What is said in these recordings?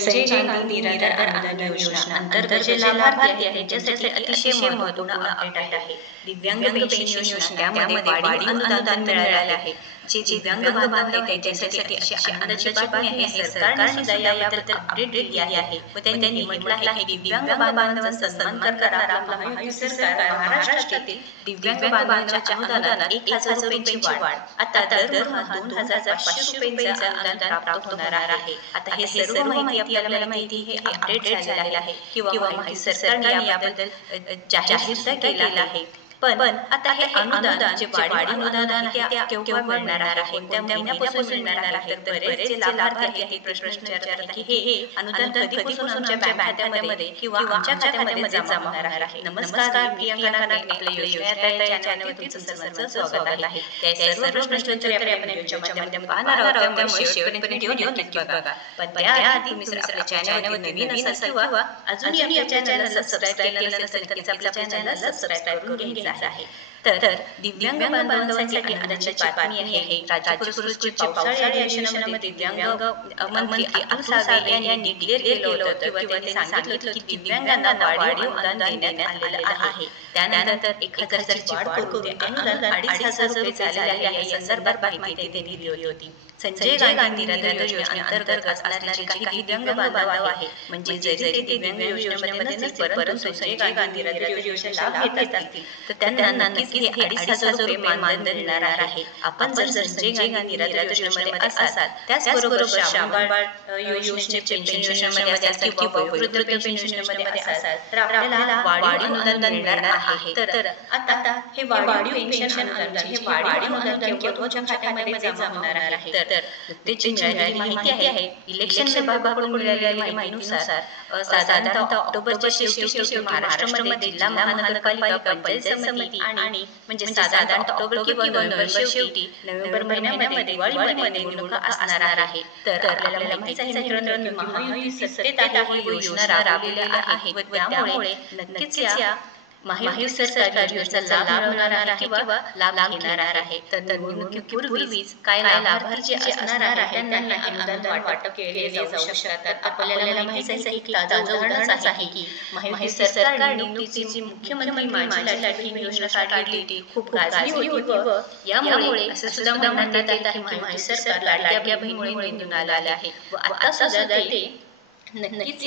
संजय गांधी निराधार अनुदान योजना अंतर्गत जे लाभार्थी आहेत त्यांच्यासाठी अतिशय महत्त्वपूर्ण अपडेट आहे। दिव्यांग पेन्शन योजना त्यामध्ये वाढीव अनुदान मिळाले आहे। जे दिव्यांग बांधव आहेत त्यांच्यासाठी अशी आनंदाची बातमी आहे। सरकारने सुद्धा याबद्दल अपडेट दिली आहे व त्यांनी म्हटलं आहे की दिव्यांग बांधवांचा सन्मान करणारा महायुती सरकार महाराष्ट्रातील दिव्यांग बांधवांच्या अनुदानात 1000 रुपयांची वाढ आता दरमहा 2500 रुपयांचे अनुदान प्राप्त होणार आहे। आता हे सर्व माहिती आपल्याला माहिती हे अपडेट झालेलं आहे किंवा महायुती सरकारने याबद्दल जाहीर सुद्धा केलेलं आहे। पण आता हे अनुदान जे वाढीव अनुदान आहे ते केव्हा मिळणार आहे, कोणत्या महिन्यापासून मिळणार आहे, तर बरेच लाभार्थी आहेत प्रश्न विचारतात की हे अनुदान कधीपासून आमच्या बँक खात्यामध्ये किंवा आमच्या खात्यामध्ये जमा होणार आहे। नमस्कार, प्रियंका नाईक आपल्या योजना या चॅनलवर तुमचं सर्वांचं स्वागत आहे। त्या सर्व प्रश्नांची उत्तरे आपण व्हिडिओच्या माध्यमातून पाहणार आहोत, त्यामुळे शेवटपर्यंत व्हिडिओ नक्की बघा। पण त्याआधी तुम्ही आपल्या चॅनलवर नवीन असाल किंवा अजूनही आपल्या चॅनलला सबस्क्राइब केलं नसेल तर आपल्या चॅनलला सबस्क्राइब करून घ्यायचं आहे। तर दिव्यांग बांधवांसाठी आनंदाची बातमी आहे। राज्य पुरस्कृत पावसाळी अधिवेशनामध्ये दिव्यांग मंत्री अतुल सावे यांनी डिक्लेअर केलं होतं किंवा त्यांनी सांगितलं की दिव्यांगांना वाढीव अनुदान देण्यात आलेलं आहे। त्यानंतर 1000 ची वाढ करून ते अनुदान 2500 रुपये झालेले आहे। या संदर्भात माहिती त्यांनी दिली होती। संजय गांधी निराधार योजनेअंतर्गत असणारे काही दिव्यांग बांधव आहे, म्हणजे जरी ते दिव्यांग योजनेमध्ये नसतील परंतु संजय गांधी निराधार योजनेचा लाभ घेत असतील तर त्यांना नक्कीच हे 2500 रुपये मानधन मिळणार आहे। आपण जर संजय गांधी निराधार योजनेमध्ये असाल, त्याचबरोबर श्रावण योजनेचे पेन्शन योजनेमध्ये असाल किंवा वयोवृद्ध पेन्शन योजनेमध्ये असाल तर आपल्याला वाढीव अनुदान मिळणार आहे। तर आता हे वाढीव पेन्शन अनुदान हे वाढीव अनुदान केवळ तुमच्या खात्यामध्ये जमा होणार आहे। तर त्याची मिळालेली माहिती आहे इलेक्शन विभागाकडून मिळालेल्या माहितीनुसार साधारणतः ऑक्टोबरच्या शेवटी महाराष्ट्रामध्ये जिल्हा महानगरपालिका पंचायत समिती आणि म्हणजे साधारणतः ऑक्टोबर किंवा नोव्हेंबर शेवटी नोव्हेंबर महिन्यामध्ये दिवाळीमध्ये निवडणूक असणार आहे। तर आपल्याला माहिती आहे मित्रांनो की महायुती सत्तेत आहे, योजना राबवलेल्या आहेत व त्यामुळे नक्कीच या महायुती सरकार योजनेचा लाभ मिळणार आहे किंवा लाभ घेणार आहे। तर निवडणुकीपूर्वीच काय लाभार्थी असणार आहे त्यांना अनुदान वाटप केले जाऊ शकतात। आपल्याला माहिती आहे की ताजा उदाहरणच आहे की महायुती सरकार निवडणुकीची मुख्यमंत्री माझी लाडकी योजना काढली, खूप गाजली होती व यामुळे असं सुद्धा म्हणण्यात येत आहे की महायुती सरकार लाडक्या बहिणीमुळे निवडून आले आहे व आता सुद्धा ते नक्कीच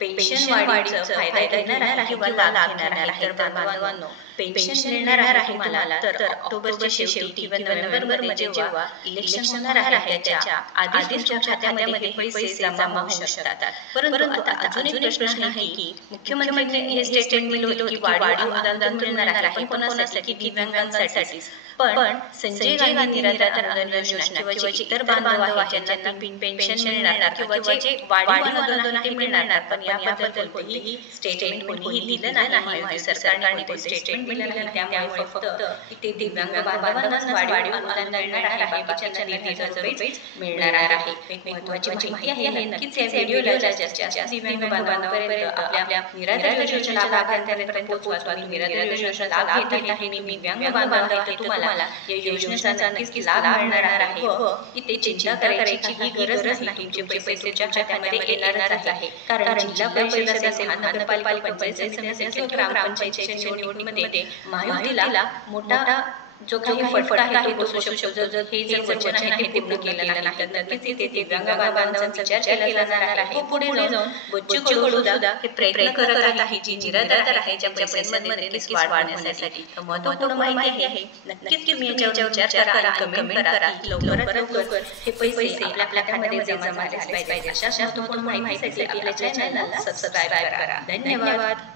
पेन्शन वाढीचा फायदा घेणार आहे किंवा लाभ घेणार आहे। तर बांधवांनो, पेन्शन मिळणार आहे मला तर ऑक्टोबरच्या शेवटी किंवा नोव्हेंबरमध्ये जेव्हा इलेक्शन होणार आहे त्याच्या आधीच तुमच्या खात्यामध्ये पैसे जमा होऊ शकतात। परंतु आता अजून एक प्रश्न आहे की मुख्यमंत्र्यांनी हे स्टेटमेंट दिलं होतं की वाढीव अनुदान मिळणार आहे, पण कोणासाठी, दिव्यांगांसाठी। पण संजय गांधी निराधार अनुदान योजना किंवा जे इतर बांधव आहेत ज्यांना पेन्शन मिळणार किंवा जे वाढीव अनुदान आहे मिळणार, पण याबद्दल कोणीही स्टेटमेंट कोणीही दिलं नाही। महायुती सरकारने ते स्टेटमेंट दिलं नाही, त्यामुळे फक्त ते दिव्यांग बांधवांनाच वाढीव अनुदान मिळणार आहे, बाकीच्या 1000 रुपये मिळणार आहे। एक महत्त्वाची माहिती आहे, नक्कीच या व्हिडिओला जास्तीत जास्त दिव्यांग बांधवांपर्यंत आपल्या निराधार योजनेच्या लाभार्थ्यांपर्यंत पोहोचवा। तुम्ही निराधार योजनेचा लाभ घेत आहे, मी दिव्यांग बांधव आहे, तुम्हाला या योजनेचा नक्कीच लाभ मिळणार आहे व इथे चिंता करायची ही गरज नाही। तुमचे पैसे तुमच्या खात्यामध्ये येणारच आहे, कारण जिल्हा परिषद असेल, महानगरपालिका पंचायत समिती असेल किंवा ग्रामपंचायतीच्या निवडणुकीमध्ये महायुतीला मोठा जो काही फटका आहे तो बसू शकतो। जर हे जे वचन आहे ते पूर्ण केलं नाही तर नक्कीच ते दिव्यांग बांधवांचा विचार केला जाणार आहे। पुढे जाऊन बच्चू कडू सुद्धा हे प्रयत्न करत आहे जी निराधार आहे ज्या पैशांमध्ये नक्कीच वाढ वाढवण्यासाठी। महत्त्वपूर्ण माहिती आहे, नक्कीच तुम्ही याच्यावर विचार करा, कमेंट करा की लवकरात लवकर हे पैसे आपल्या खात्यामध्ये जमा झाले पाहिजे। अशा महत्त्वपूर्ण माहितीसाठी आपल्या चॅनलला सबस्क्राइब करा। धन्यवाद।